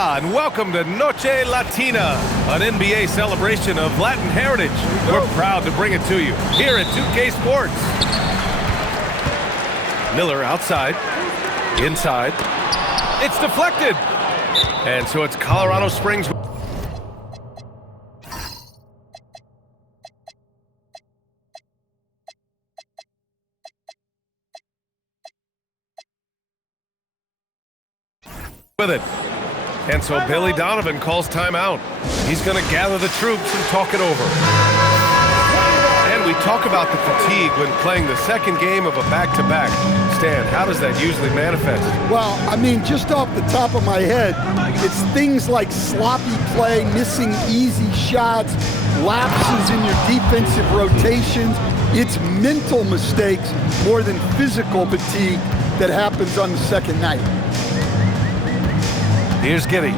And welcome to Noche Latina, an NBA celebration of Latin heritage. We're proud to bring it to you here at 2K Sports. Miller outside, inside. It's deflected. And so it's Colorado Springs. With it. And so Billy Donovan calls timeout. He's going to gather the troops and talk it over. And we talk about the fatigue when playing the second game of a back-to-back. Stan, how does that usually manifest? Well, I mean, just off the top of my head, it's things like sloppy play, missing easy shots, lapses in your defensive rotations. It's mental mistakes more than physical fatigue that happens on the second night. Here's Giddy.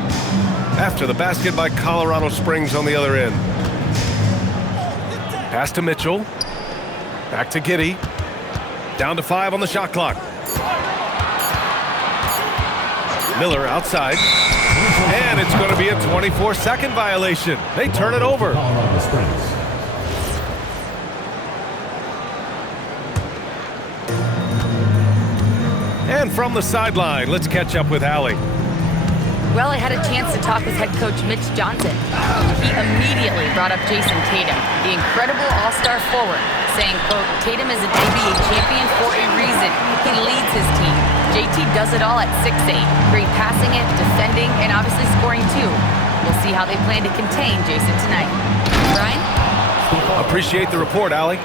After the basket by Colorado Springs on the other end. Pass to Mitchell. Back to Giddy. Down to 5 on the shot clock. Miller outside. And it's going to be a 24-second violation. They turn it over. And from the sideline, let's catch up with Allie. Well, I had a chance to talk with head coach Mitch Johnson. He immediately brought up Jason Tatum, the incredible all-star forward, saying, quote, Tatum is an NBA champion for a reason. He leads his team. JT does it all at 6'8". Great passing it, defending, and obviously scoring too. We'll see how they plan to contain Jason tonight. Brian? Appreciate the report, Allie.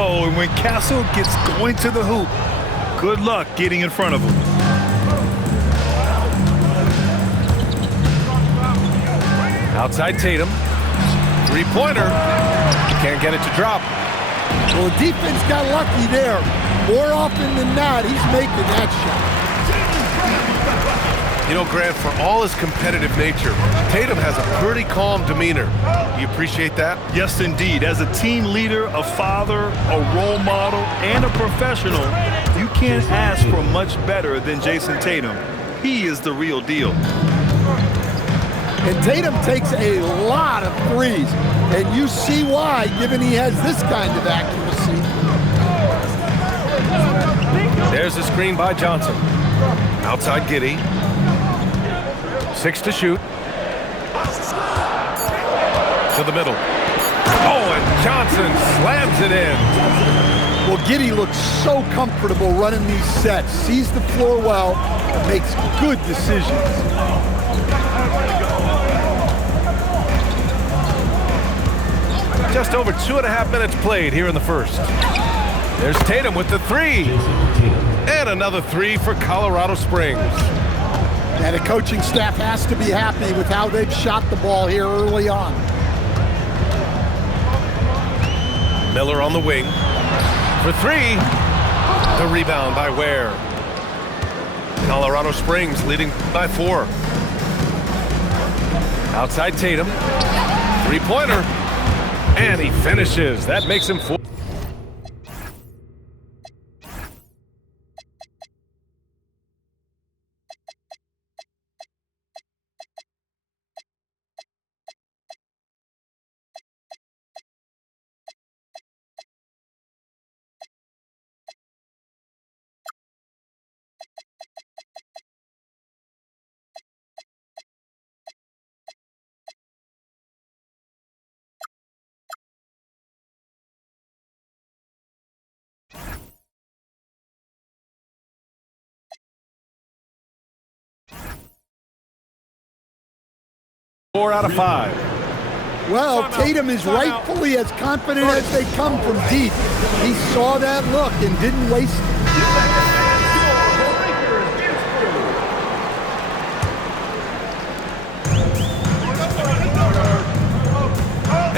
Oh, and when Castle gets going to the hoop, good luck getting in front of him. Outside Tatum. Three-pointer. Can't get it to drop. Well, the defense got lucky there. More often than not, he's making that shot. You know, Grant, for all his competitive nature, Tatum has a pretty calm demeanor. You appreciate that? Yes, indeed. As a team leader, a father, a role model, and a professional, you can't ask for much better than Jason Tatum. He is the real deal. And Tatum takes a lot of threes, and you see why, given he has this kind of accuracy. There's the screen by Johnson. Outside Giddy. 6 to shoot. To the middle. Oh, and Johnson slams it in. Well, Giddy looks so comfortable running these sets, sees the floor well, and makes good decisions. Just over 2.5 minutes played here in the first. There's Tatum with the three. And another three for Colorado Springs. And the coaching staff has to be happy with how they've shot the ball here early on. Miller on the wing. For three. The rebound by Ware. Colorado Springs leading by 4. Outside Tatum. Three-pointer. And he finishes. That makes him 4. Four out of 5. Well, Tatum is rightfully as confident as they come from deep. He saw that look and didn't waste it.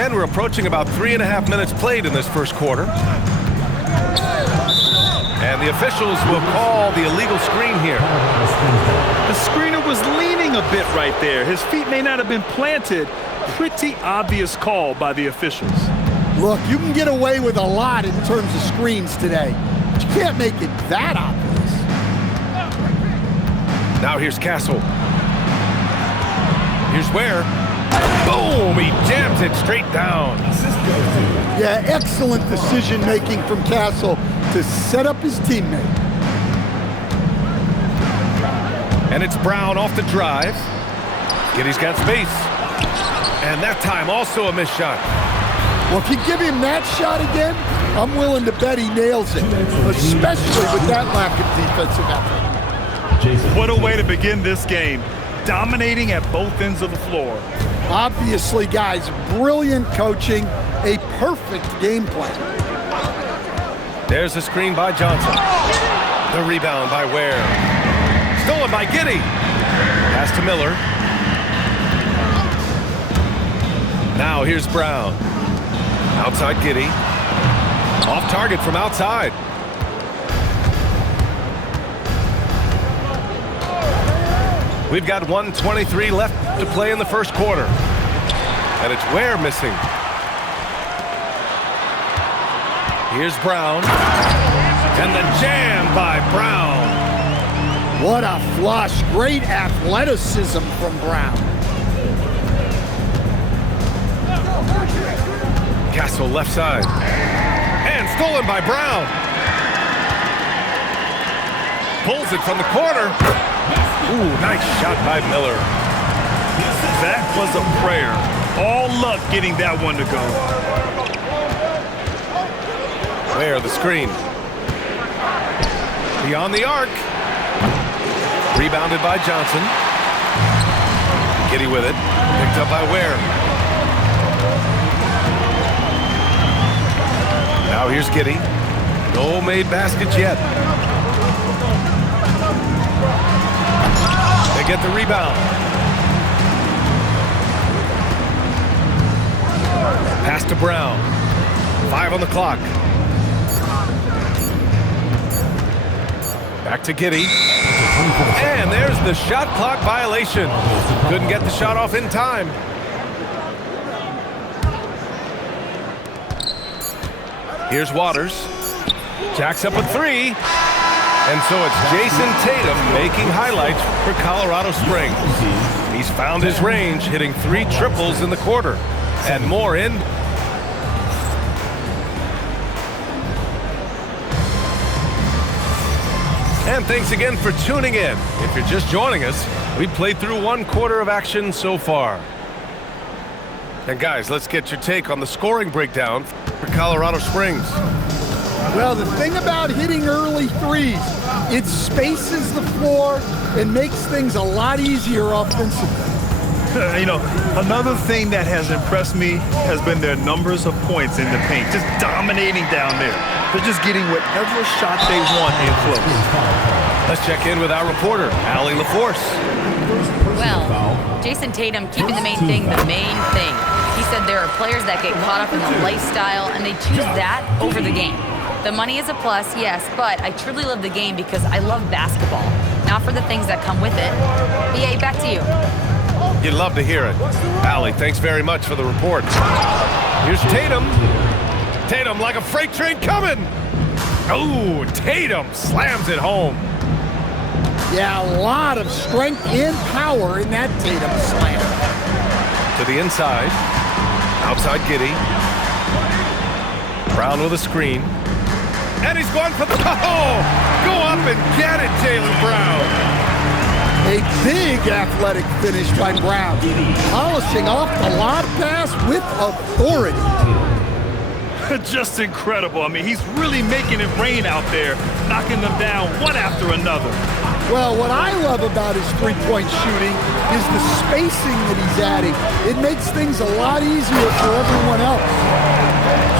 And we're approaching about 3.5 minutes played in this first quarter. And the officials will call the illegal screen here. The screener was leaning a bit right there. His feet may not have been planted. Pretty obvious call by the officials. Look, you can get away with a lot in terms of screens today, but you can't make it that obvious. Now here's Castle. Here's Ware. Boom! He jams it straight down. Yeah, excellent decision-making from Castle to set up his teammate. And it's Brown off the drive. Giddy's got space. And that time also a missed shot. Well, if you give him that shot again, I'm willing to bet he nails it, especially with that lack of defensive effort. What a way to begin this game. Dominating at both ends of the floor. Obviously, guys, brilliant coaching, a perfect game plan. There's the screen by Johnson. The rebound by Ware. Stolen by Giddy. Pass to Miller. Now here's Brown. Outside Giddy. Off target from outside. We've got 1:23 left to play in the first quarter. And it's Ware missing. Here's Brown. And the jam by Brown. What a flush. Great athleticism from Brown. Castle left side. And stolen by Brown. Pulls it from the corner. Ooh, nice shot by Miller. That was a prayer. All luck getting that one to go. Ware the screen. Beyond the arc. Rebounded by Johnson. Giddy with it. Picked up by Ware. Now here's Giddy. No made baskets yet. They get the rebound. Pass to Brown. 5 on the clock. Back to Giddy. And there's the shot clock violation. Couldn't get the shot off in time. Here's Waters. Jacks up a 3. And so it's Jason Tatum making highlights for Colorado Springs. He's found his range, hitting 3 triples in the quarter. And more in. And thanks again for tuning in. If you're just joining us, we've played through 1 quarter of action so far. And guys, let's get your take on the scoring breakdown for Colorado Springs. Well, the thing about hitting early threes, it spaces the floor and makes things a lot easier offensively. You know, another thing that has impressed me has been their numbers of points in the paint, just dominating down there. They're just getting whatever shot they want in close. Let's check in with our reporter, Allie LaForce. Well, Jason Tatum keeping the main thing the main thing. He said there are players that get caught up in the lifestyle and they choose that over the game. The money is a plus, yes, but I truly love the game because I love basketball, not for the things that come with it. BA, back to you. You'd love to hear it. Allie, thanks very much for the report. Here's Tatum. Tatum like a freight train coming. Oh, Tatum slams it home. Yeah, a lot of strength and power in that Tatum slam. To the inside. Outside Giddy. Brown with a screen. And he's going for the... Oh! Go up and get it, Jaylen Brown. A big athletic finish by Brown. Polishing off the lob pass with authority. Just incredible. I mean, he's really making it rain out there, knocking them down one after another. Well, what I love about his three-point shooting is the spacing that he's adding. It makes things a lot easier for everyone else.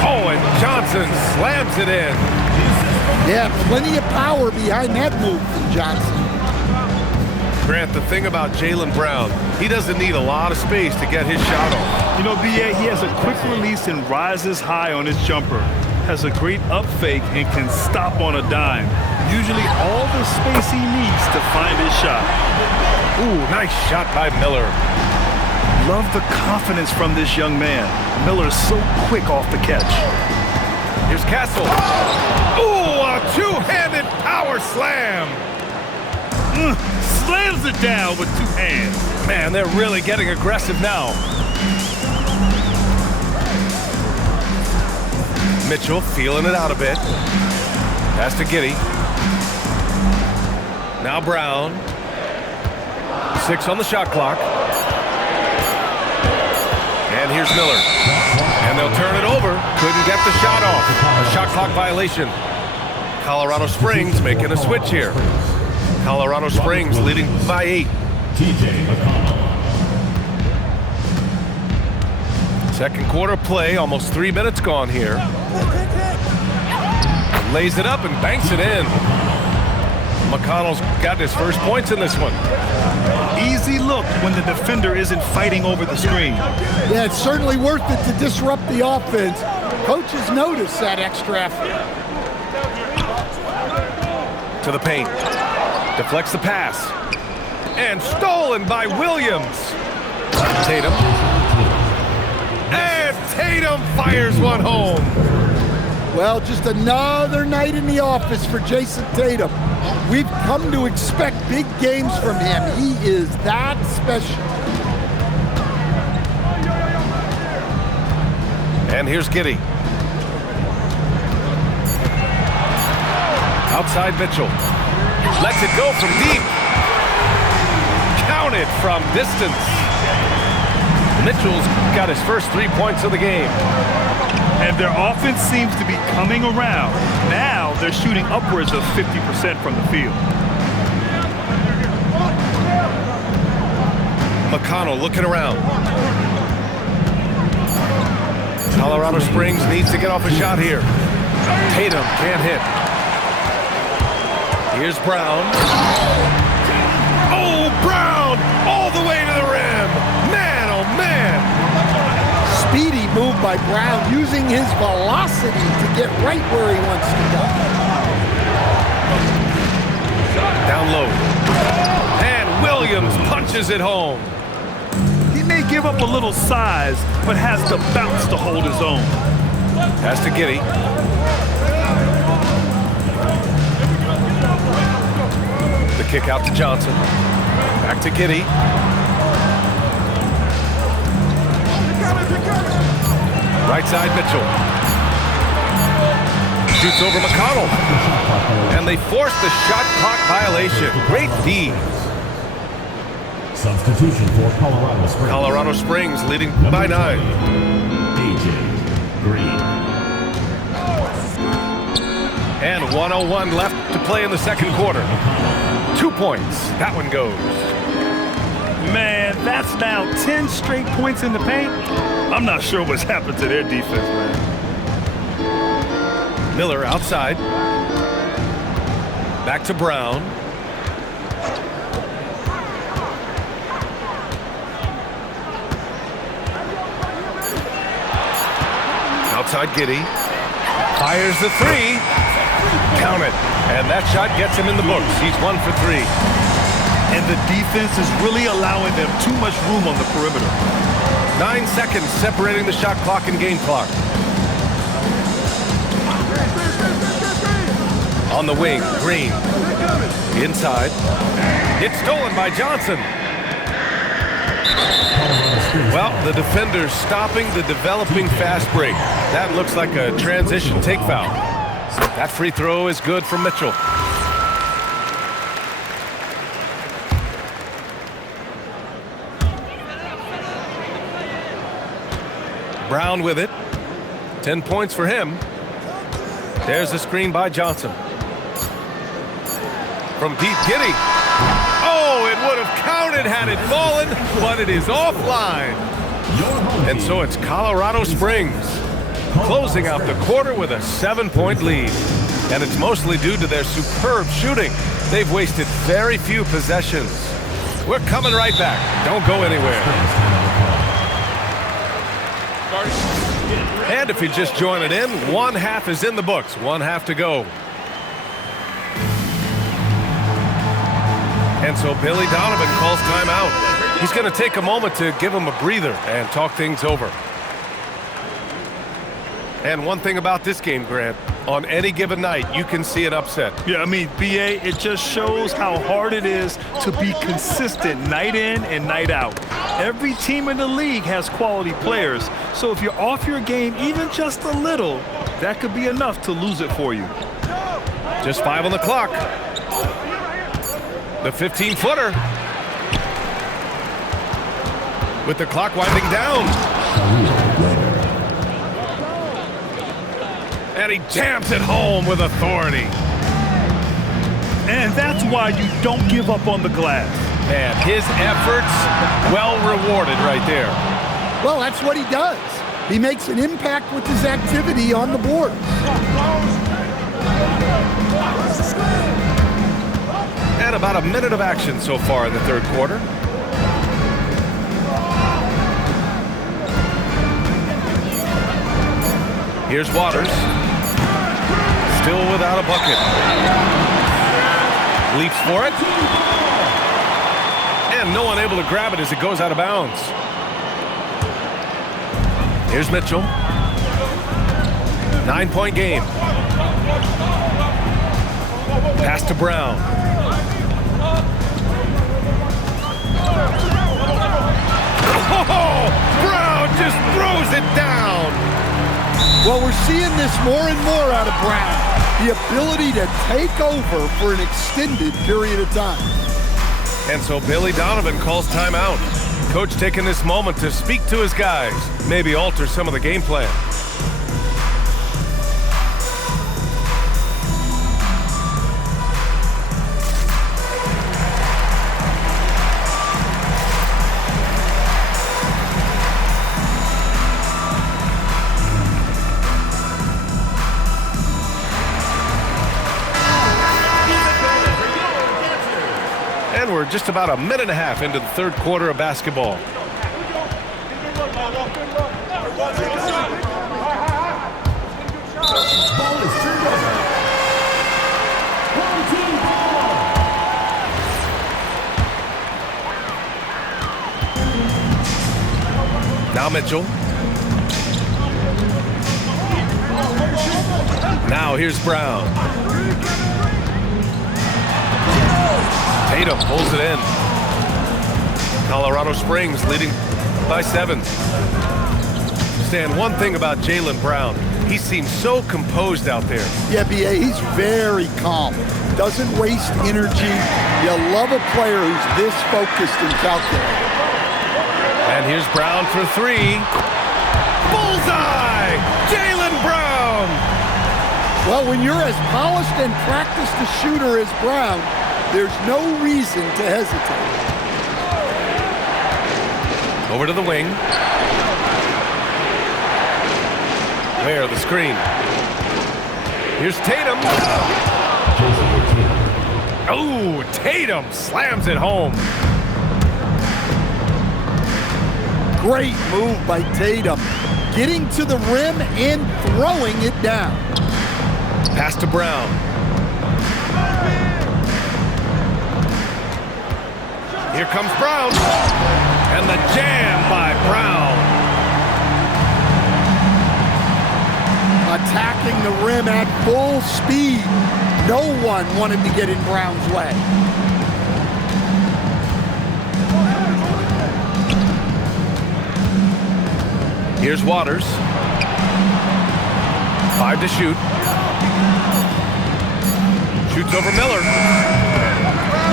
Oh, and Johnson slams it in. Yeah, plenty of power behind that move from Johnson. Grant, the thing about Jaylen Brown, he doesn't need a lot of space to get his shot off. You know, BA, he has a quick release and rises high on his jumper. Has a great up fake and can stop on a dime. Usually all the space he needs to find his shot. Ooh, nice shot by Miller. Love the confidence from this young man. Miller's so quick off the catch. Here's Castle. Ooh, a two-handed power slam. slams it down with 2 hands. Man, they're really getting aggressive now. Mitchell feeling it out a bit. Pass to Giddey. Now Brown. 6 on the shot clock. And here's Miller. And they'll turn it over. Couldn't get the shot off. A shot clock violation. Colorado Springs making a switch here. Colorado Springs leading by 8. Second quarter play, almost 3 minutes gone here. Lays it up and banks it in. McConnell's got his first points in this one. Easy look when the defender isn't fighting over the screen. Yeah, it's certainly worth it to disrupt the offense. Coaches notice that extra effort. To the paint. Deflects the pass. And stolen by Williams. Tatum. And Tatum fires one home. Well, just another night in the office for Jason Tatum. We've come to expect big games from him. He is that special. And here's Giddey. Outside Mitchell. Lets it go from deep. Counted from distance. Mitchell's got his first 3 points of the game. And their offense seems to be coming around. Now they're shooting upwards of 50% from the field. McConnell looking around. Colorado Springs needs to get off a shot here. Tatum can't hit. Here's Brown. Oh, Brown! All the way to the rim! Man, oh man! Speedy move by Brown, using his velocity to get right where he wants to go. Down low. And Williams punches it home. He may give up a little size, but has the bounce to hold his own. Pass to Giddey. The kick out to Johnson. Back to Giddey. Right side Mitchell. Shoots over McConnell. And they force the shot clock violation. Great D. Substitution for Colorado Springs. Colorado Springs leading by 9. AJ Green. And 1:01 left to play in the second quarter. 2 points. That one goes. Man, that's now 10 straight points in the paint. I'm not sure what's happened to their defense, man. Miller outside. Back to Brown. Outside Giddey. Fires the 3. Count it. And that shot gets him in the books. He's 1 for 3. And the defense is really allowing them too much room on the perimeter. 9 seconds separating the shot clock and game clock. On the wing, Green. Inside. It's stolen by Johnson. Well, the defender's stopping the developing fast break. That looks like a transition take foul. That free throw is good for Mitchell. Brown with it. 10 points for him. There's the screen by Johnson. From deep, Giddey. Oh, it would have counted had it fallen, but it is offline. And so it's Colorado Springs closing out the quarter with a 7-point lead. And it's mostly due to their superb shooting. They've wasted very few possessions. We're coming right back. Don't go anywhere. And if you're just joining in, 1 half is in the books. 1 half to go. And so Billy Donovan calls timeout. He's going to take a moment to give him a breather and talk things over. And one thing about this game, Grant, On any given night, you can see an upset. Yeah, I mean, BA, it just shows how hard it is to be consistent night in and night out. Every team in the league has quality players, so if you're off your game even just a little, that could be enough to lose it for you. Just 5 on the clock. The 15-footer. With the clock winding down. And he jams it home with authority. And that's why you don't give up on the glass. Man, his efforts well rewarded right there. Well, that's what he does. He makes an impact with his activity on the board. And about a minute of action so far in the third quarter. Here's Waters. Still without a bucket. Leaps for it. And no one able to grab it as it goes out of bounds. Here's Mitchell. 9-point game. Pass to Brown. Oh, Brown just throws it down. Well, we're seeing this more and more out of Brown. The ability to take over for an extended period of time. And so Billy Donovan calls timeout. Coach taking this moment to speak to his guys, maybe alter some of the game plan. And we're just about a minute and a half into the third quarter of basketball. Ball is turned over. Home team ball. Now Mitchell. Now here's Brown. Tatum pulls it in. Colorado Springs leading by 7. Stan, one thing about Jaylen Brown, he seems so composed out there. Yeah, B.A., he's very calm. Doesn't waste energy. You love a player who's this focused and calculated. And here's Brown for 3. Bullseye! Jaylen Brown! Well, when you're as polished and practiced a shooter as Brown, there's no reason to hesitate. Over to the wing. There, the screen. Here's Tatum. Oh, Tatum slams it home. Great move by Tatum. Getting to the rim and throwing it down. Pass to Brown. Here comes Brown. And the jam by Brown. Attacking the rim at full speed. No one wanted to get in Brown's way. Here's Waters. 5 to shoot. Shoots over Miller.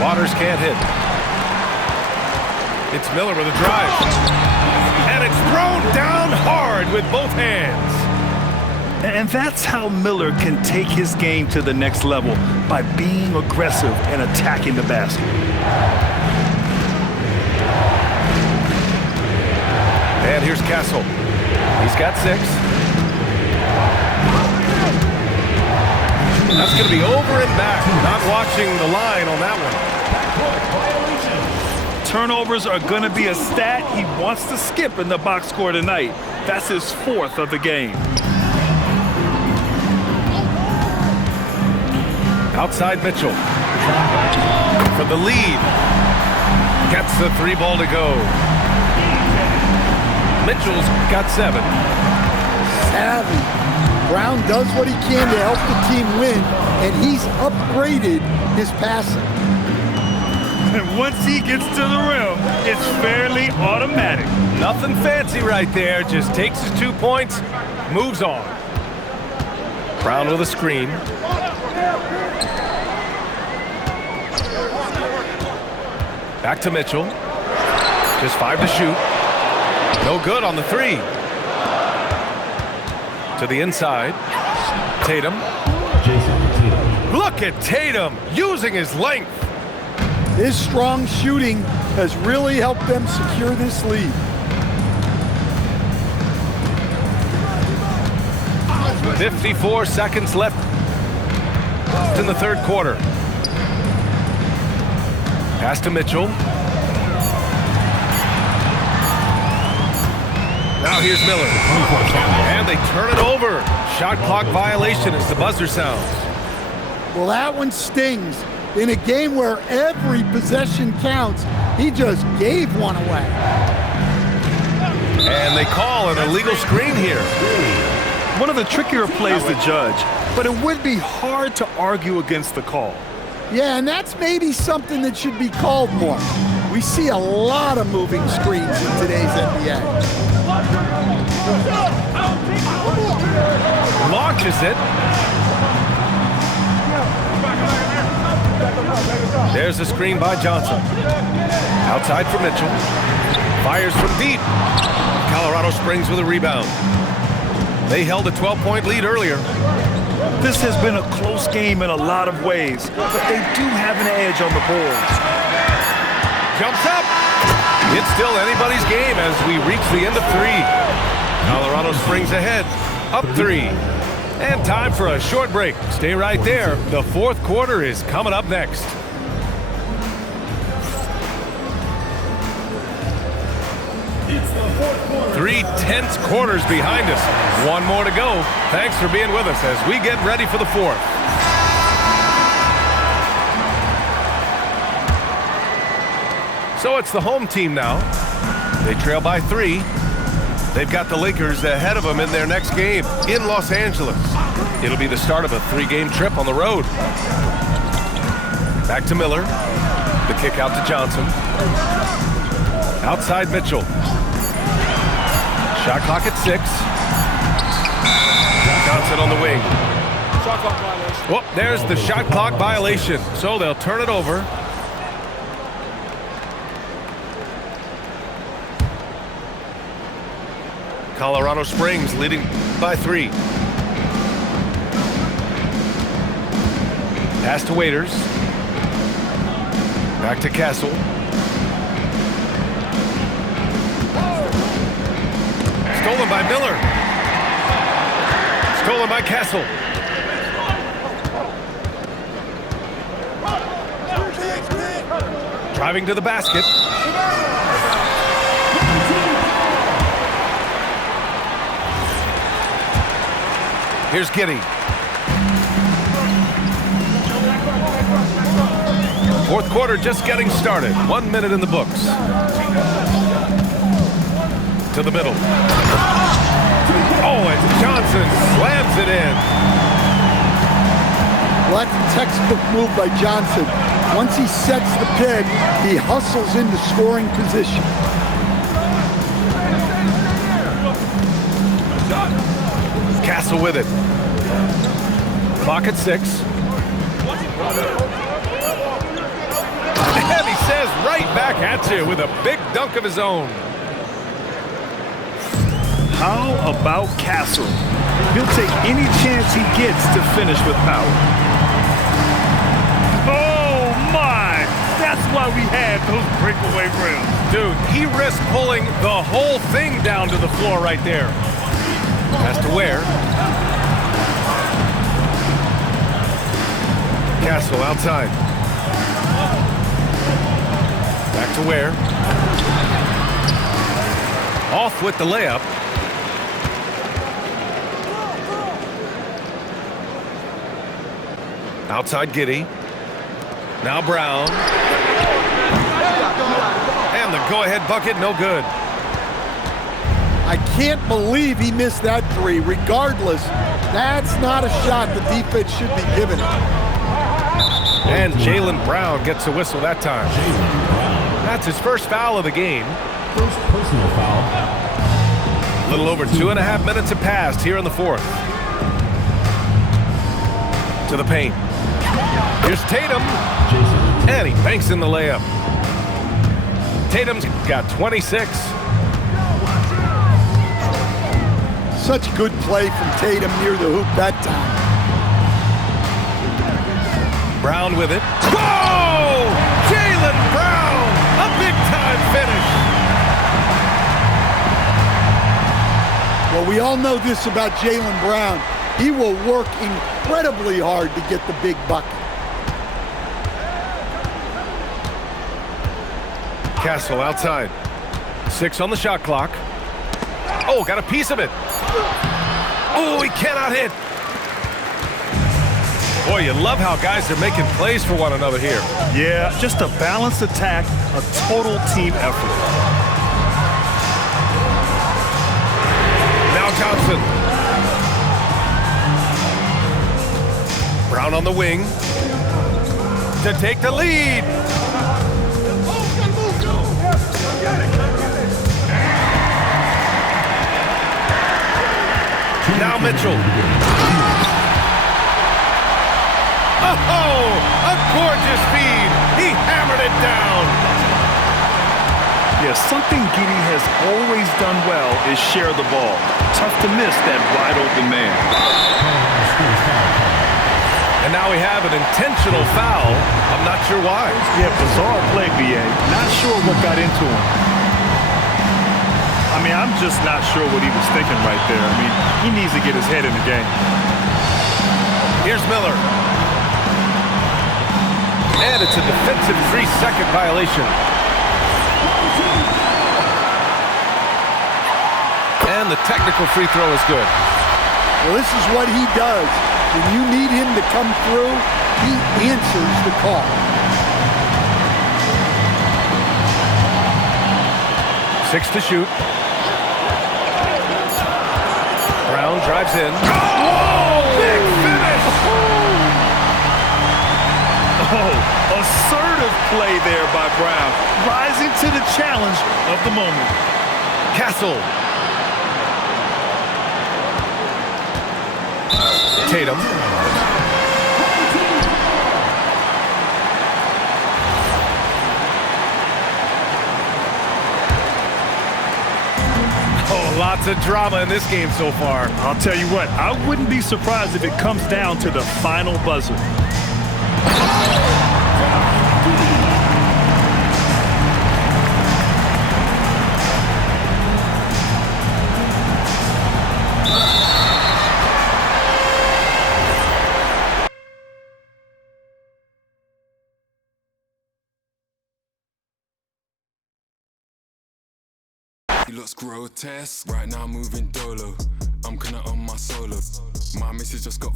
Waters can't hit. It's Miller with a drive. And it's thrown down hard with both hands. And that's how Miller can take his game to the next level, by being aggressive and attacking the basket. And here's Castle. He's got 6. That's going to be over and back. Not watching the line on that one. Turnovers are going to be a stat he wants to skip in the box score tonight. That's his 4th of the game. Outside Mitchell. For the lead. Gets the 3 ball to go. Mitchell's got 7. Savvy. Brown does what he can to help the team win, and he's upgraded his passing. And once he gets to the rim, it's fairly automatic. Nothing fancy right there. Just takes his 2 points, moves on. Brown with a screen. Back to Mitchell. Just 5 to shoot. No good on the 3. To the inside. Tatum. Look at Tatum using his length. His strong shooting has really helped them secure this lead. With 54 seconds left in the third quarter. Pass to Mitchell. Now here's Miller. And they turn it over. Shot clock violation as the buzzer sounds. Well, that one stings. In a game where every possession counts, he just gave one away. And they call an illegal screen here. One of the trickier plays to judge, but it would be hard to argue against the call. Yeah, and that's maybe something that should be called more. We see a lot of moving screens in today's NBA. Launches it. There's a screen by Johnson. Outside for Mitchell. Fires from deep. Colorado Springs with a rebound. They held a 12-point lead earlier. This has been a close game in a lot of ways, but they do have an edge on the boards. Jumps up. It's still anybody's game as we reach the end of 3. Colorado Springs ahead, up 3. And time for a short break. Stay right there. The fourth quarter is coming up next. It's the fourth quarter. 3 tense quarters behind us. One more to go. Thanks for being with us as we get ready for the fourth. So it's the home team now. They trail by 3. They've got the Lakers ahead of them in their next game in Los Angeles. It'll be the start of a 3-game trip on the road. Back to Miller. The kick out to Johnson. Outside Mitchell. Shot clock at 6. Johnson on the wing. Shot clock violation. Well, there's the shot clock violation. So they'll turn it over. Colorado Springs leading by 3. Pass to Waiters. Back to Castle. Stolen by Miller. Stolen by Castle. Driving to the basket. Here's Giddey. Fourth quarter just getting started. 1 minute in the books. To the middle. Oh, and Johnson slams it in. Well, that's a textbook move by Johnson. Once he sets the pick, he hustles into scoring position. Castle with it. Clock at 6. And he says right back at you with a big dunk of his own. How about Castle? He'll take any chance he gets to finish with power. Oh my! That's why we had those breakaway rims. Dude, he risked pulling the whole thing down to the floor right there. Has to Ware. Castle outside. Back to Ware. Off with the layup. Outside Giddey. Now Brown. And the go-ahead bucket, no good. I can't believe he missed that 3. Regardless, That's not a shot the defense should be giving it. And Jaylen Brown gets a whistle that time. That's his first foul of the game. First personal foul. A little over 2.5 minutes have passed here in the fourth. To the paint. Here's Tatum. And he banks in the layup. Tatum's got 26. Such good play from Tatum near the hoop that time. Brown with it. Whoa! Jaylen Brown! A big-time finish. Well, we all know this about Jaylen Brown. He will work incredibly hard to get the big bucket. Castle outside. 6 on the shot clock. Oh, got a piece of it. Oh, he cannot hit. Boy, you love how guys are making plays for one another here. Yeah, just a balanced attack, a total team effort. Now Johnson. Brown on the wing to take the lead. Now Mitchell. Oh, a gorgeous feed. He hammered it down. Yeah, something Giddey has always done well is share the ball. Tough to miss that wide open man. And now we have an intentional foul. I'm not sure why. Yeah, bizarre play, B.A. Not sure what got into him. I mean, I'm just not sure what he was thinking right there. I mean, he needs to get his head in the game. Here's Miller. And it's a defensive 3-second violation. And the technical free throw is good. Well, this is what he does. When you need him to come through, he answers the call. 6 to shoot. Brown drives in. Oh, big finish! Oh, assertive play there by Brown, rising to the challenge of the moment. Castle. Tatum. Oh, lots of drama in this game so far. I'll tell you what, I wouldn't be surprised if it comes down to the final buzzer. He looks grotesque, right now moving dolo. I'm kinda on my solo. My missus just got